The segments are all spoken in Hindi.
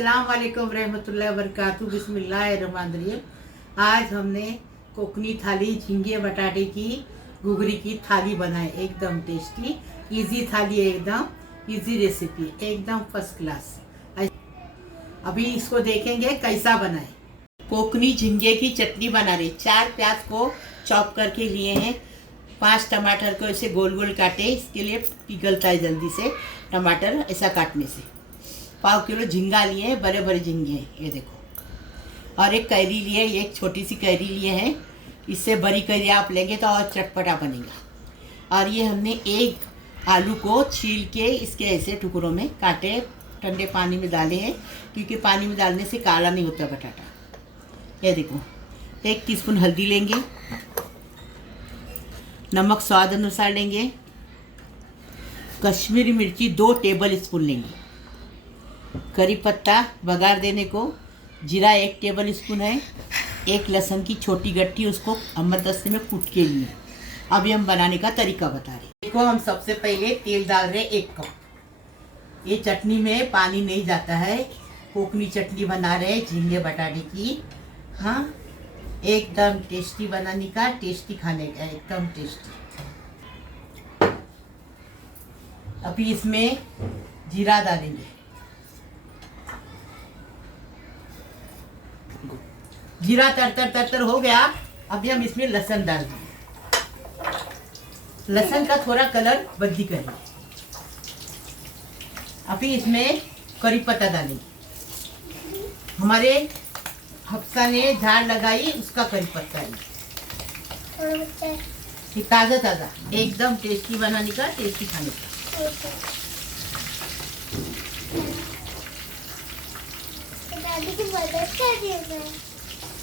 अस्सलाम वालेकुम रहमतुल्लाहि व बरकातुहू। बिस्मिल्लाहिर्रहमानिर्रहीम। आज हमने कोकनी थाली झींगे बटाटे की घुघरी की थाली बनाई, एकदम टेस्टी इजी थाली है, एकदम इजी रेसिपी, एकदम फर्स्ट क्लास। अभी इसको देखेंगे कैसा बनाए। कोकनी झींगे की चटनी बना रहे। 4 प्याज को चॉप करके लिए हैं, 5 टमाटर को ऐसे गोल गोल काटे, इसके लिए पिघलता है जल्दी से टमाटर ऐसा काटने से। 1/4 किलो झींगा लिए हैं, बड़े बड़े झींगे हैं, ये देखो। और एक कैरी लिए, एक छोटी सी कैरी लिए हैं, इससे बड़ी कैरी आप लेंगे तो और चटपटा बनेगा। और ये हमने एक आलू को छील के इसके ऐसे टुकड़ों में काटे, ठंडे पानी में डाले हैं, क्योंकि पानी में डालने से काला नहीं होता बटाटा। ये देखो। 1 टीस्पून हल्दी लेंगे, नमक स्वाद अनुसार लेंगे, कश्मीरी मिर्ची 2 टेबल स्पून लेंगे, करी पत्ता बघार देने को, जीरा 1 टेबल स्पून है, 1 लहसुन की छोटी गट्टी, उसको अमरदस्ते में कूट के लिए। अभी हम बनाने का तरीका बता रहे हैं। देखो, हम सबसे पहले तेल डाल रहे 1 कप। ये चटनी में पानी नहीं जाता है, कोकनी चटनी बना रहे हैं झींगे बटाटे की। हाँ, एकदम टेस्टी बनाने का, टेस्टी खाने का, एकदम टेस्टी। अभी इसमें जीरा डालेंगे, जीरा तर हो गया। अभी हम इसमें लहसुन डाल देंगे, लहसुन का थोड़ा कलर बदली करेंगे। अभी इसमें करी पत्ता डालेंगे, हमारे हफ्सा ने झाड़ लगाई, उसका करी पत्ता है, ताज़ा ताज़ा, एकदम टेस्टी बनाने का, टेस्टी खाने का।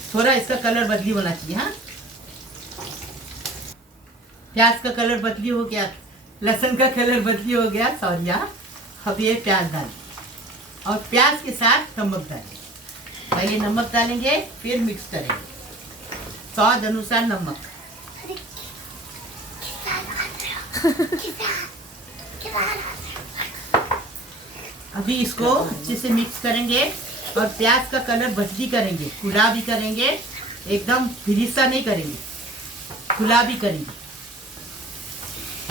थोड़ा इसका कलर बदली होना चाहिए। हाँ, प्याज का कलर बदली हो गया, लहसुन का कलर बदली हो गया, सॉरी। अब ये प्याज डालें और प्याज के साथ नमक डालें। पहले नमक डालेंगे, फिर मिक्स करेंगे, स्वाद अनुसार नमक। अभी इसको अच्छे से मिक्स करेंगे और प्याज का कलर बदली करेंगे, खुला भी करेंगे, एकदम फिरिसा नहीं करेंगे, खुला भी करेंगे।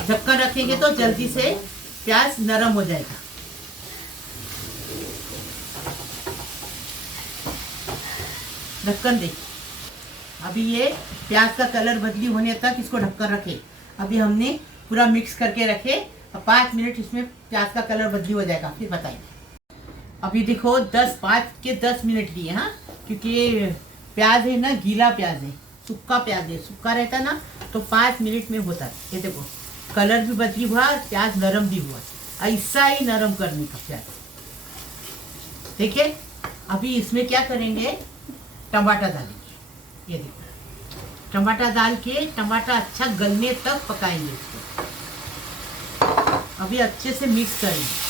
ढक्कन रखेंगे तो जल्दी से प्याज नरम हो जाएगा। ढक्कन देखिए। अभी ये प्याज का कलर बदली होने तक इसको ढक्कन रखे। अभी हमने पूरा मिक्स करके रखे, और 5 मिनट इसमें प्याज का कलर बदली हो जाएगा, फिर बताएंगे। अभी देखो 5 के 10 मिनट लिए। हाँ, क्योंकि प्याज है ना, गीला प्याज है, सूखा प्याज है, सूखा रहता ना तो 5 मिनट में होता है। ये देखो, कलर भी बदली हुआ, प्याज नरम भी हुआ, ऐसा ही नरम करने का प्याज। देखिए, अभी इसमें क्या करेंगे, टमाटर डालेंगे। ये देखो, टमाटर डाल के टमाटर अच्छा गलने तक पकाएंगे इसको। अभी अच्छे से मिक्स करेंगे।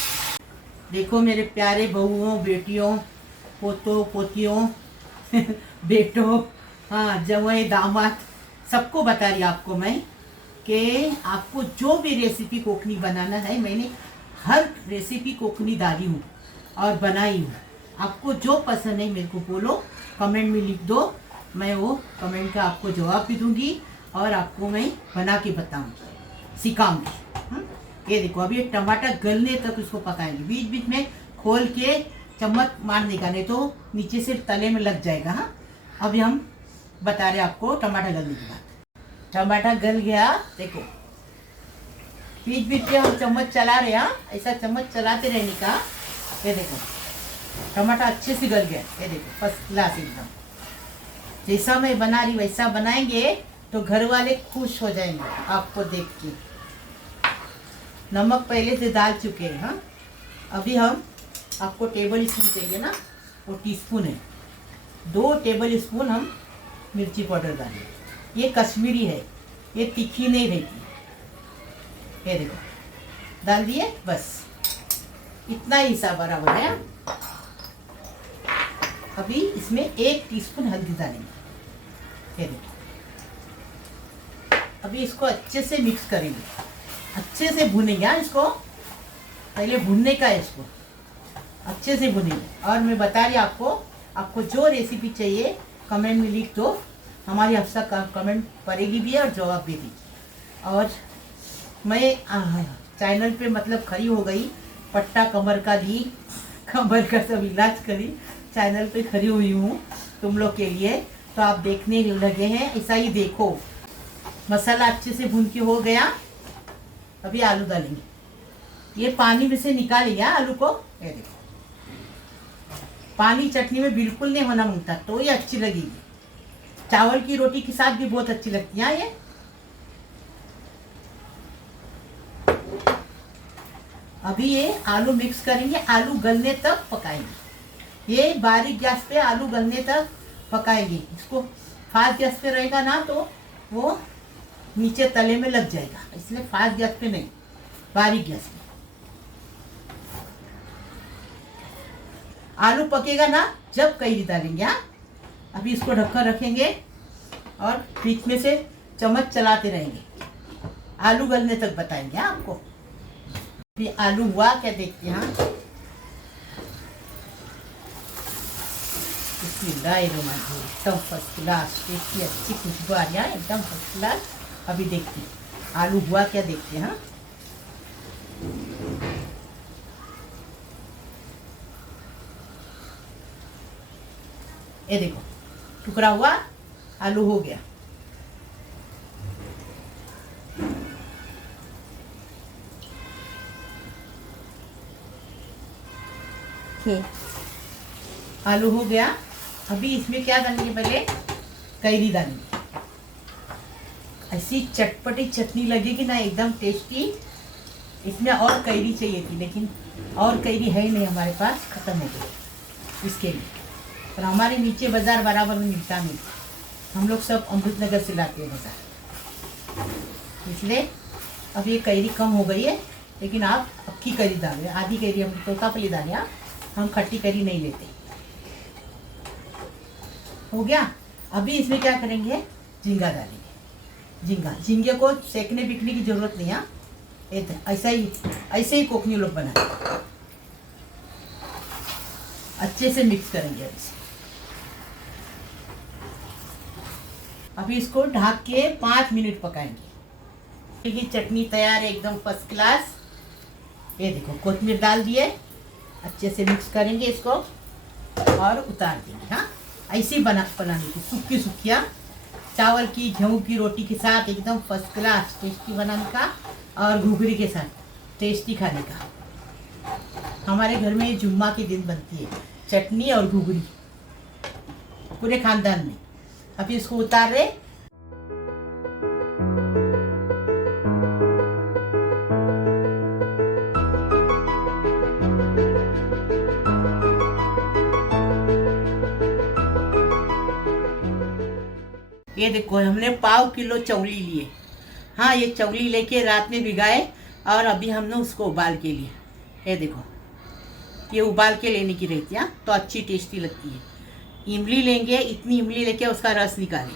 देखो मेरे प्यारे बहुओं, बेटियों, पोतों, पोतियों बेटों, हाँ, जवाई, दामाद, सबको बता रही आपको मैं कि आपको जो भी रेसिपी कोकनी बनाना है, मैंने हर रेसिपी कोकनी डाली हूँ और बनाई हूँ। आपको जो पसंद है मेरे को बोलो, कमेंट में लिख दो, मैं वो कमेंट का आपको जवाब भी दूंगी और आपको मैं बना के बताऊंगी, सिखाऊंगी। ये देखो, अभी टमाटर गलने तक उसको पकाएंगे, बीच बीच में खोल के चम्मच मारने का, नहीं तो नीचे से तले में लग जाएगा। हाँ, अभी हम बता रहे आपको टमाटर गलने के बाद। टमाटर गल गया, देखो, बीच बीच में हम चम्मच चला रहे हैं, ऐसा चम्मच चलाते रहने का। ये देखो, टमाटर अच्छे से गल गया, ये देखो, फर्स्ट क्लास एकदम। जैसा मैं बना रही वैसा बनाएंगे तो घर वाले खुश हो जाएंगे आपको देख के। नमक पहले से डाल चुके हैं। हाँ, अभी हम आपको टेबल स्पून चाहिए ना, वो टीस्पून है, 2 टेबल स्पून हम मिर्ची पाउडर डालें। ये कश्मीरी है, ये तीखी नहीं रहती। ये देखो, डाल दिए, बस इतना ही सा बराबर है। अभी इसमें 1 टीस्पून हल्दी डालेंगे। ये देखो, अभी इसको अच्छे से मिक्स करेंगे, अच्छे से भूनेंगे। इसको पहले भूनने का है इसको। अच्छे से भुनेंगे। और मैं बता रही आपको, आपको जो रेसिपी चाहिए कमेंट में लिख दो, हमारी हफ्सा का कमेंट पढ़ेगी भी है और जवाब भी दी। और मैं चैनल पे मतलब खड़ी हो गई, पट्टा कमर का दी, कमर का सब इलाज करी, चैनल पे खड़ी हुई हूँ तुम लोग के लिए। तो आप देखने लगे हैं, ऐसा ही देखो। मसाला अच्छे से भून के हो गया। अभी आलू डालेंगे। ये पानी में से निकालिए आलू को। ये देखो, पानी चटनी में बिल्कुल नहीं होना मांगता, तो ये अच्छी लगेगी। चावल की रोटी के साथ भी बहुत अच्छी लगती है ये। अभी ये आलू मिक्स करेंगे, आलू गलने तक पकाएंगे। ये बारीक गैस पे आलू गलने तक पकाएंगे। इसको फास्ट गैस पे रहेगा ना तो वो नीचे तले में लग जाएगा, इसलिए फास्ट गैस पे नहीं, बारीक गैस पे। आलू पकेगा ना जब कैरी डालेंगे। हाँ, अभी इसको ढक्कन रखेंगे और बीच में से चम्मच चलाते रहेंगे, आलू गलने तक बताएंगे आपको। अभी आलू हुआ क्या देखते हैं। हाँ, एकदम फर्स्ट क्लास, टेस्टी, अच्छी खुशबू आ रही है, एकदम फर्स्ट क्लास। अभी देखते हैं आलू हुआ क्या, देखते हैं। हाँ, ये देखो टुकड़ा हुआ आलू हो गया। आलू हो गया। अभी इसमें क्या डालेंगे, पहले कैरी डालेंगे। ऐसी चटपटी चटनी लगेगी ना, एकदम टेस्टी। इसमें और कैरी चाहिए थी, लेकिन और कैरी है ही नहीं हमारे पास, ख़त्म हो गई इसके लिए। और हमारे नीचे बाज़ार बराबर में मिलता नहीं, हम लोग सब अमृतनगर से लाते हैं बाज़ार, इसलिए अब ये कैरी कम हो गई है। लेकिन आप अक्की कैरी डालें, आधी कैरी हम तोतापली डालें। हम खट्टी कैरी नहीं लेते। हो गया। अभी इसमें क्या करेंगे, झींगा डालेंगे। झींगे को सेकने बिकने की जरूरत नहीं है, ऐसा ही कोकनी लोग बनाते। अच्छे से मिक्स करेंगे अभी इसको ढक के 5 मिनट पकाएंगे। ये चटनी तैयार है, एकदम फर्स्ट क्लास। ये देखो कोथिमीर डाल दिए, अच्छे से मिक्स करेंगे इसको और उतार देंगे। हाँ, ऐसी बनाने की सूखी सूखिया चावल की गेहूँ की रोटी के साथ एकदम फर्स्ट क्लास टेस्टी बनाने का, और घुघरी के साथ टेस्टी खाने का। हमारे घर में ये जुम्मा के दिन बनती है चटनी और घुघरी, पूरे खानदान में। अभी इसको उतार रहे। ये देखो हमने 1/2 किलो चौली लिए। हाँ, ये चौली लेके रात में भिगाए और अभी हमने उसको उबाल के लिए। ये देखो, ये उबाल के लेने की रहती है, तो अच्छी टेस्टी लगती है। इमली लेंगे, इतनी इमली लेके उसका रस निकालें।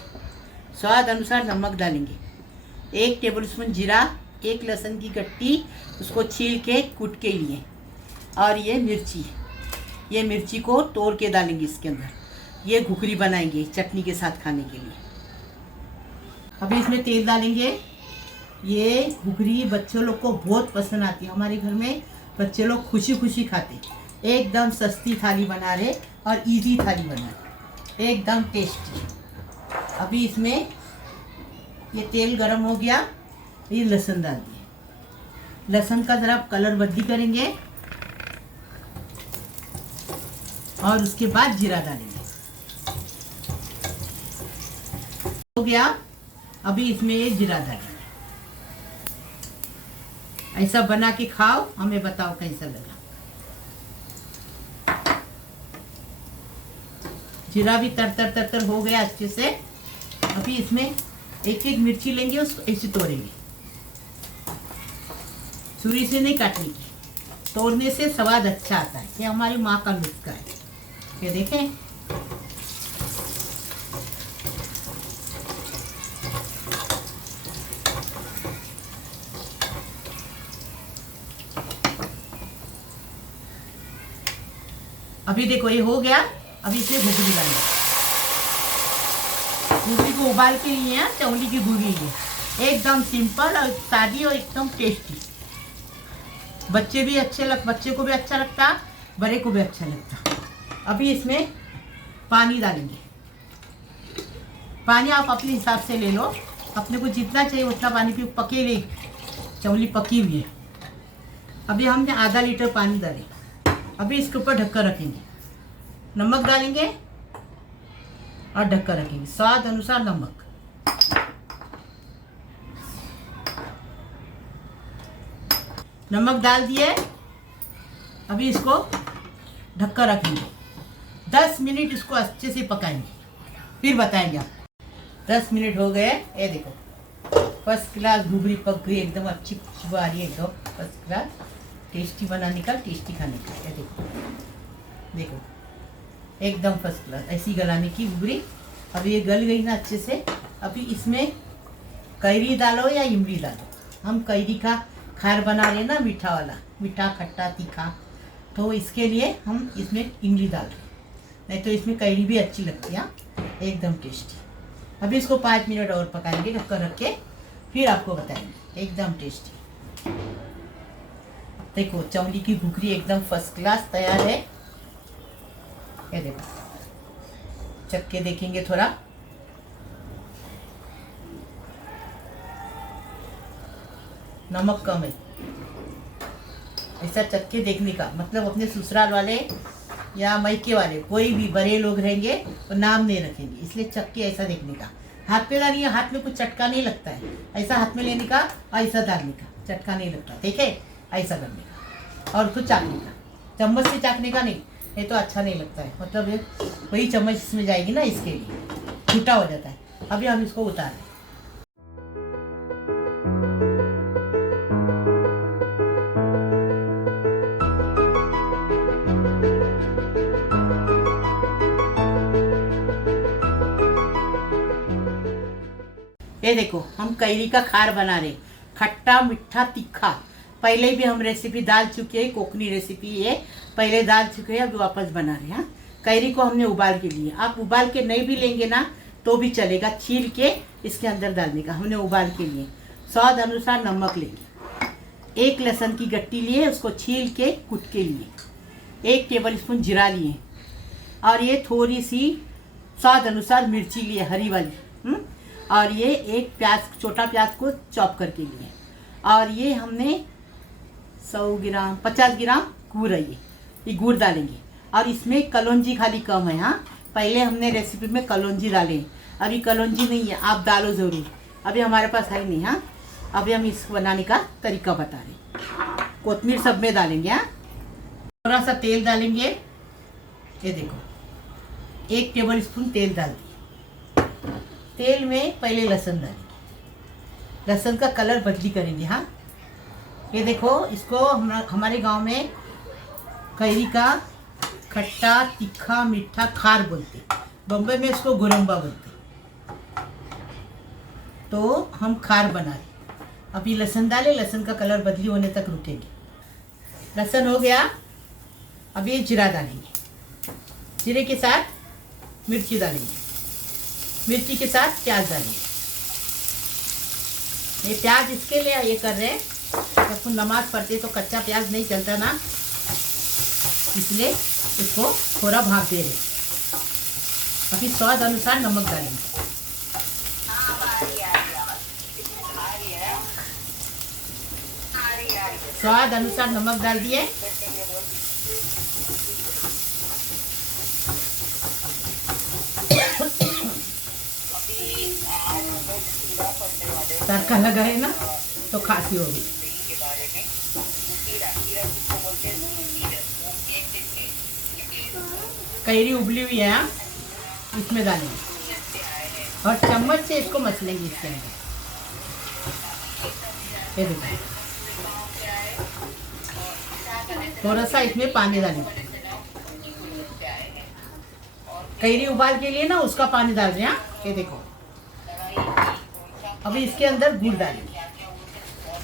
स्वाद अनुसार नमक डालेंगे, 1 टेबलस्पून जीरा, 1 लहसुन की गट्टी, उसको छील के कूट के लिए, और ये मिर्ची को तोड़ के डालेंगे इसके अंदर। ये घुघरी बनाएंगे चटनी के साथ खाने के लिए। अभी इसमें तेल डालेंगे। ये घुघरी बच्चों लोग को बहुत पसंद आती है, हमारे घर में बच्चे लोग खुशी खुशी खाते। एकदम सस्ती थाली बना रहे और इजी थाली बना रहे, एकदम टेस्टी। अभी इसमें ये तेल गरम हो गया, ये लहसुन डाल दिए। लहसुन का ज़रा कलर बदली करेंगे और उसके बाद जीरा डालेंगे। हो गया। अभी इसमें ये जीरा डालेंगे। ऐसा बना के खाओ, हमें बताओ कैसा लगा। जीरा भी तर हो गया अच्छे से। अभी इसमें 1-1 मिर्ची लेंगे, उसको ऐसे तोड़ेंगे, छुरी से नहीं काटने की, तोड़ने से स्वाद अच्छा आता है। ये हमारी माँ का नुस्खा है। ये देखें, अभी देखो ये हो गया। अभी इसमें घुघरी डालना। घुघरी को उबाल के लिए है, चौली की घुघरी है, एकदम सिंपल और सादी और एकदम टेस्टी। बच्चे को भी अच्छा लगता, बड़े को भी अच्छा लगता। अभी इसमें पानी डालेंगे। पानी आप अपने हिसाब से ले लो, अपने को जितना चाहिए उतना पानी पी। पकेली चौली पकी हुई है। अभी हमने आधा लीटर पानी डाले। अभी इसके ऊपर ढक्कन रखेंगे, नमक डालेंगे और ढक्कन रखेंगे। स्वाद अनुसार नमक। नमक डाल दिए। अभी इसको ढक्कन रखेंगे। 10 मिनट इसको अच्छे से पकाएंगे, फिर बताएंगे आपको। 10 मिनट हो गए। ये देखो फर्स्ट क्लास घुघरी पक गई, एकदम अच्छी खुशबू आ रही है, एकदम फर्स्ट क्लास। टेस्टी बनाने का, टेस्टी खाने का। ये देखो देखो एकदम फर्स्ट क्लास ऐसी गलाने की घुघरी। अभी ये गल गई ना अच्छे से। अभी इसमें कैरी डालो या इमली डालो। हम कैरी का खार बना रहे हैं ना, मीठा वाला, मीठा खट्टा तीखा, तो इसके लिए हम इसमें इमली डाल रहे हैं, नहीं तो इसमें कैरी भी अच्छी लगती है, एकदम टेस्टी। अभी इसको 5 मिनट और पकाएंगे ढक्कन रख के, फिर आपको बताएंगे, एकदम टेस्टी। देखो चौली की घुघरी एकदम फर्स्ट क्लास तैयार है। ये देखो चख के देखेंगे थोड़ा। नमक कम है, ऐसा चख के देखने का मतलब। अपने ससुराल वाले या मायके वाले कोई भी बड़े लोग रहेंगे तो नाम नहीं रखेंगे, इसलिए चख के ऐसा देखने का। हाथ पे डालिए, हाथ में कुछ चटका नहीं लगता है, ऐसा हाथ में लेने का, ऐसा डालने का, चटका नहीं लगता, ठीक है, ऐसा करने का। और कुछ चाकने का, चम्मच से चाकने का नहीं, ये तो अच्छा नहीं लगता है, मतलब वही चम्मच इसमें जाएगी ना, इसके लिए छूटा हो जाता है। अभी हम इसको उतार दें। ये देखो हम कैरी का खार बना रहे, खट्टा मीठा तीखा। पहले भी हम रेसिपी डाल चुके हैं, कोकनी रेसिपी है, पहले डाल चुके हैं, अब वापस बना रहे हैं। कैरी को हमने उबाल के लिए, आप उबाल के नहीं भी लेंगे ना तो भी चलेगा, छील के इसके अंदर डालने का। हमने उबाल के लिए स्वाद अनुसार नमक लेंगे, 1 लहसुन की गट्टी लिए, उसको छील के कूट के लिए, 1 टेबल स्पून जीरा लिए, और ये थोड़ी सी स्वाद अनुसार मिर्ची लिए हरी वाली, और ये 1 प्याज, छोटा प्याज को चॉप करके लिए, और ये हमने 100 ग्राम 50 ग्राम गुड़ है, ये गुड़ डालेंगे। और इसमें कलौंजी खाली कम है। हाँ, पहले हमने रेसिपी में कलौंजी डाले, अभी कलौंजी नहीं है, आप डालो ज़रूर, अभी हमारे पास है नहीं। हाँ, अभी हम इसको बनाने का तरीका बता रहे। कोतमीर सब में डालेंगे। हाँ, थोड़ा सा तेल डालेंगे। ये देखो 1 टेबल स्पून तेल डाल दिए। तेल में पहले लहसुन डालेंगे, लहसुन का कलर बदली करेंगे। हाँ, ये देखो इसको हमारे गांव में कैरी का खट्टा तीखा मीठा खार बोलते, बम्बई में इसको गोरम्बा बोलते। तो हम खार बना रहे। अभी लहसुन डाले, लहसुन का कलर बदली होने तक रुकेंगे। लहसुन हो गया, अभी जीरा डालेंगे, जीरे के साथ मिर्ची डालेंगे, मिर्ची के साथ प्याज डालेंगे। ये प्याज इसके लिए ये कर रहे हैं, जब नमाज पढ़ते तो कच्चा प्याज नहीं चलता ना, इसलिए इसको थोड़ा भाप दे रहे। अभी स्वाद अनुसार नमक डालेंगे। स्वाद अनुसार नमक डाल दिए। तड़का लगा है ना तो खांसी होगी। कैरी उबली हुई है, इसमें डालेंगे और चम्मच से इसको मसलेंगे इसके अंदर। ये देखो थोड़ा सा इसमें पानी डालेंगे, कैरी उबाल के लिए ना उसका पानी डाल रहे हैं। ये देखो अभी इसके अंदर गुड़ डालेंगे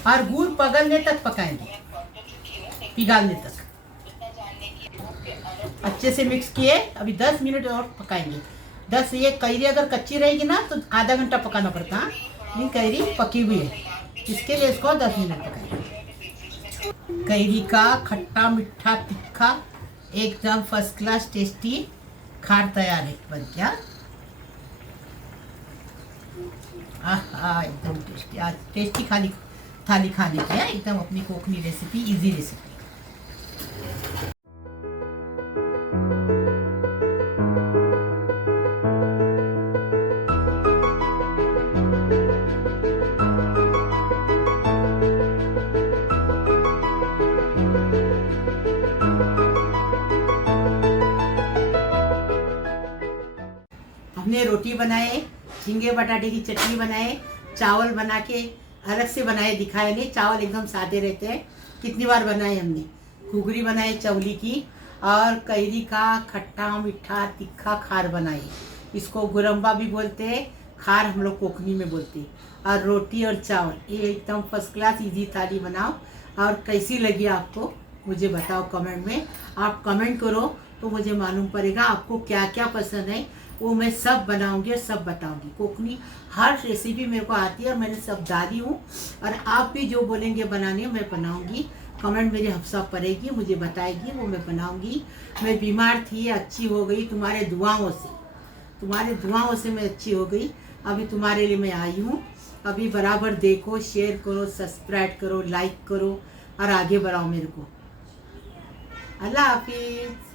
और गुड़ पगलने तक पकाएंगे, पिघालने तक। अच्छे से मिक्स किए। अभी 10 मिनट और पकाएंगे। 10। ये कैरी अगर कच्ची रहेगी ना तो आधा घंटा पकाना पड़ता है। नहीं, कैरी पकी हुई है, इसके लिए इसको 10 मिनट पकाएंगे। कैरी का खट्टा मीठा तीखा एकदम फर्स्ट क्लास टेस्टी खार तैयार है, बन गया। एकदम टेस्टी। आज टेस्टी थाली खाने की है, एकदम अपनी कोकनी रेसिपी, इजी रेसिपी। हमने रोटी बनाए, झींगे बटाटे की चटनी बनाए, चावल बना के अलग से बनाए, दिखाए नहीं। चावल एकदम सादे रहते हैं। कितनी बार बनाए हमने। घुघरी बनाई चवली की, और कैरी का खट्टा मीठा तीखा खार बनाई। इसको गुरम्बा भी बोलते हैं, खार हम लोग कोकनी में बोलते हैं। और रोटी और चावल, ये एकदम फर्स्ट क्लास इजी थाली बनाओ। और कैसी लगी आपको मुझे बताओ कमेंट में। आप कमेंट करो तो मुझे मालूम पड़ेगा आपको क्या क्या पसंद है। वो मैं सब बनाऊंगी और सब बताऊंगी। कोकनी हर रेसिपी मेरे को आती है और मैंने सब डाली हूँ। और आप भी जो बोलेंगे बनाने मैं बनाऊंगी। कमेंट मेरी हफ्सा पड़ेगी, मुझे बताएगी, वो मैं बनाऊंगी। मैं बीमार थी, अच्छी हो गई तुम्हारे दुआओं से। तुम्हारे दुआओं से मैं अच्छी हो गई। अभी तुम्हारे लिए मैं आई हूँ। अभी बराबर देखो, शेयर करो, सब्सक्राइब करो, लाइक करो और आगे बढ़ाओ मेरे को। अल्लाह हाफिज़।